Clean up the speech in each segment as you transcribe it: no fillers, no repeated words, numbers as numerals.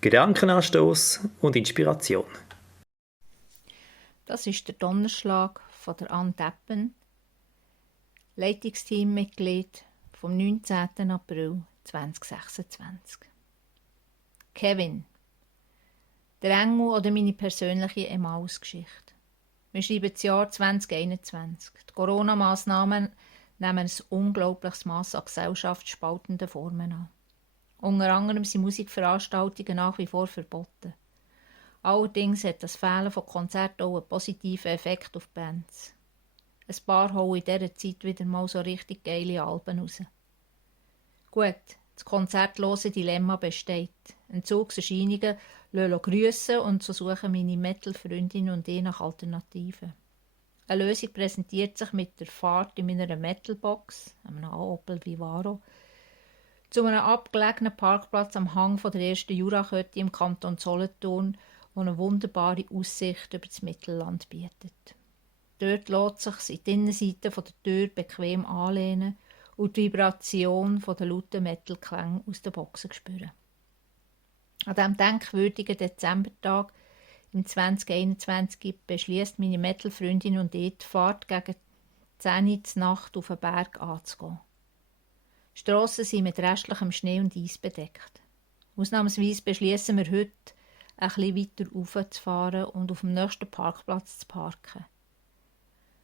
Gedankenanstoß und Inspiration. Das ist der Donnerschlag von der Anne Deppen, Leitungsteammitglied vom 19. April 2026. Kevin, der Engel oder meine persönliche Emmaus-Geschichte. Wir schreiben das Jahr 2021. Die Corona-Massnahmen nehmen ein unglaubliches Mass an gesellschaftsspaltenden Formen an. Unter anderem sind Musikveranstaltungen nach wie vor verboten. Allerdings hat das Fehlen von Konzerten auch einen positiven Effekt auf Bands. Ein paar hauen in dieser Zeit wieder mal so richtig geile Alben raus. Gut, das konzertlose Dilemma besteht. Entzugserscheinungen lassen grüssen und so suchen meine Metal-Freundinnen und ich nach Alternativen. Eine Lösung präsentiert sich mit der Fahrt in meiner Metalbox, einem Opel Vivaro, zu einem abgelegenen Parkplatz am Hang von der ersten Jurakette im Kanton Solothurn, der eine wunderbare Aussicht über das Mittelland bietet. Dort lässt sich in die Innenseite der Tür bequem anlehnen und die Vibration der lauten Metal-Klänge aus den Boxen spüren. An diesem denkwürdigen Dezembertag im 2021 beschließt meine Metal-Freundin und ich, die Fahrt gegen 10 Uhr Nacht auf den Berg anzugehen. Die Strassen sind mit restlichem Schnee und Eis bedeckt. Ausnahmsweise beschließen wir heute, ein bisschen weiter raufzufahren und auf dem nächsten Parkplatz zu parken.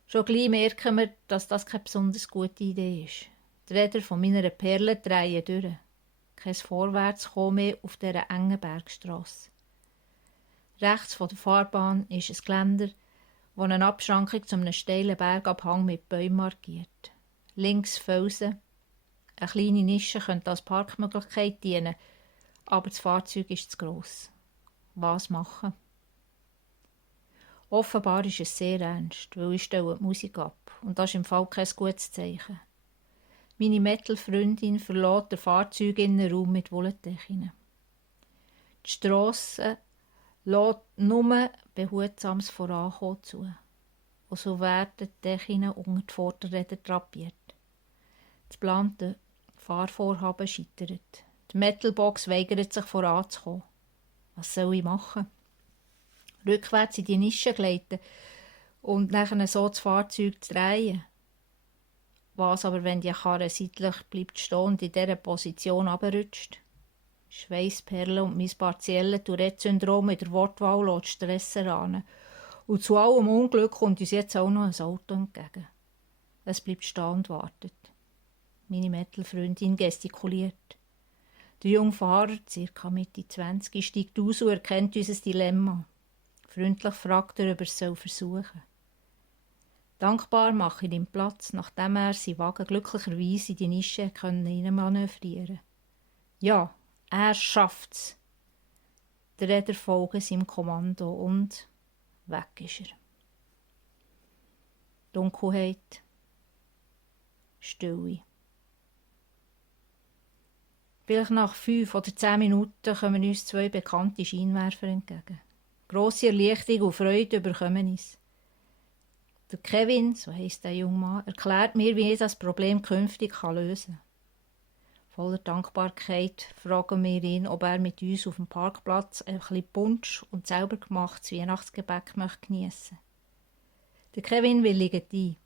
Schon gleich merken wir, dass das keine besonders gute Idee ist. Die Räder von meiner Perle drehen durch. Kein Vorwärtskommen mehr auf dieser engen Bergstrasse. Rechts von der Fahrbahn ist ein Geländer, das eine Abschrankung zu einem steilen Bergabhang mit Bäumen markiert. Links Felsen. Eine kleine Nische könnte als Parkmöglichkeit dienen, aber das Fahrzeug ist zu gross. Was machen? Offenbar ist es sehr ernst, weil ich stelle die Musik ab und das ist im Fall kein gutes Zeichen. Meine Metal-Freundin verlässt den Fahrzeuginnenraum mit Wollendecken. Die Strasse lässt nur behutsames Vorankommen zu. Und so werden die Decken unter die Vorderräder drapiert. Das geplante Fahrvorhaben scheitert. Die Metalbox weigert sich voranzukommen. Was soll ich machen? Rückwärts in die Nische gleiten und nachher so das Fahrzeug zu drehen. Was aber, wenn die Karre seitlich bleibt stehen und in dieser Position runterrutscht? Schweissperlen und mein partielles Tourette-Syndrom in der Wortwahl lässt Stress ran. Und zu allem Unglück kommt uns jetzt auch noch ein Auto entgegen. Es bleibt stehen und wartet. Meine Metal-Freundin gestikuliert. Der junge Fahrer, ca. Mitte 20, steigt aus und erkennt unser Dilemma. Freundlich fragt er, ob er es versuchen soll. Dankbar mache ich ihm Platz, nachdem er seinen Wagen glücklicherweise in die Nische hineinmanövrieren konnte. Ja, er schafft's. Die Räder folgen seinem Kommando und weg ist er. Dunkelheit, Stille. Vielleicht nach 5 oder 10 Minuten kommen uns 2 bekannte Scheinwerfer entgegen. Grosse Erleichterung und Freude überkommen uns. Der Kevin, so heisst der junge Mann, erklärt mir, wie ich das Problem künftig lösen kann. Voller Dankbarkeit fragen wir ihn, ob er mit uns auf dem Parkplatz ein bisschen Punsch und selber gemachtes Weihnachtsgebäck geniessen möchte. Der Kevin willigt ein.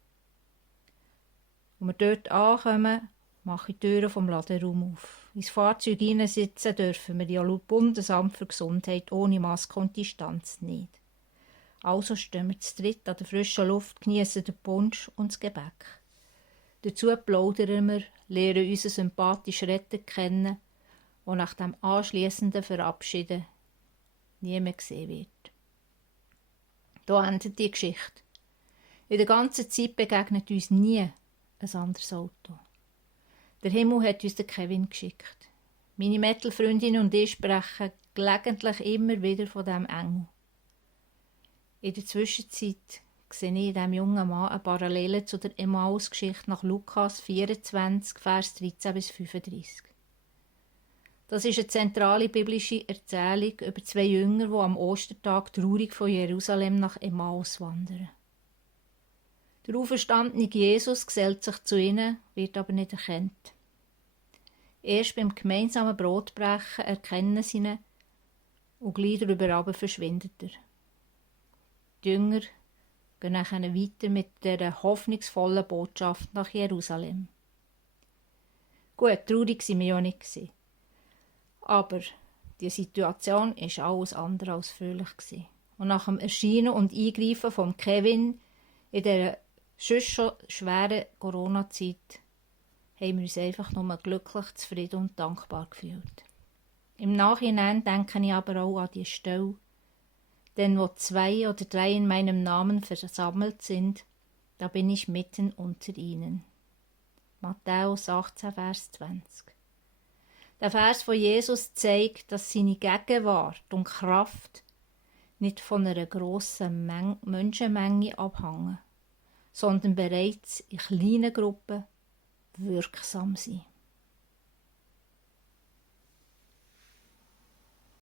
Als wir dort ankommen, mache ich die Türen vom Laderaum auf. Ins Fahrzeug hineinsitzen dürfen wir ja laut Bundesamt für Gesundheit ohne Maske und Distanz nicht. Also stehen wir zu dritt an der frischen Luft, geniessen den Punsch und das Gebäck. Dazu plaudern wir, lernen unseren sympathischen Retter kennen, der nach dem anschliessenden Verabschieden nie mehr gesehen wird. Da endet die Geschichte. In der ganzen Zeit begegnet uns nie ein anderes Auto. Der Himmel hat uns den Kevin geschickt. Meine Metal-Freundin und ich sprechen gelegentlich immer wieder von diesem Engel. In der Zwischenzeit sehe ich in diesem jungen Mann eine Parallele zu der Emmaus-Geschichte nach Lukas 24, Vers 13 bis 35. Das ist eine zentrale biblische Erzählung über 2 Jünger, die am Ostertag traurig von Jerusalem nach Emmaus wandern. Der auferstandene Jesus gesellt sich zu ihnen, wird aber nicht erkannt. Erst beim gemeinsamen Brotbrechen erkennen sie ihn und gleich darüber runter verschwindet er. Die Jünger gehen nachher weiter mit dieser hoffnungsvollen Botschaft nach Jerusalem. Gut, traurig waren wir ja nicht. Aber die Situation war alles andere als fröhlich. Und nach dem Erscheinen und Eingreifen von Kevin in dieser sonst schon schweren Corona-Zeit haben wir uns einfach nur glücklich, zufrieden und dankbar gefühlt. Im Nachhinein denke ich aber auch an die Stelle, denn wo 2 oder 3 in meinem Namen versammelt sind, da bin ich mitten unter ihnen. Matthäus 18, Vers 20. Der Vers von Jesus zeigt, dass seine Gegenwart und Kraft nicht von einer grossen Menschenmenge abhängen, sondern bereits in kleinen Gruppen wirksam sind.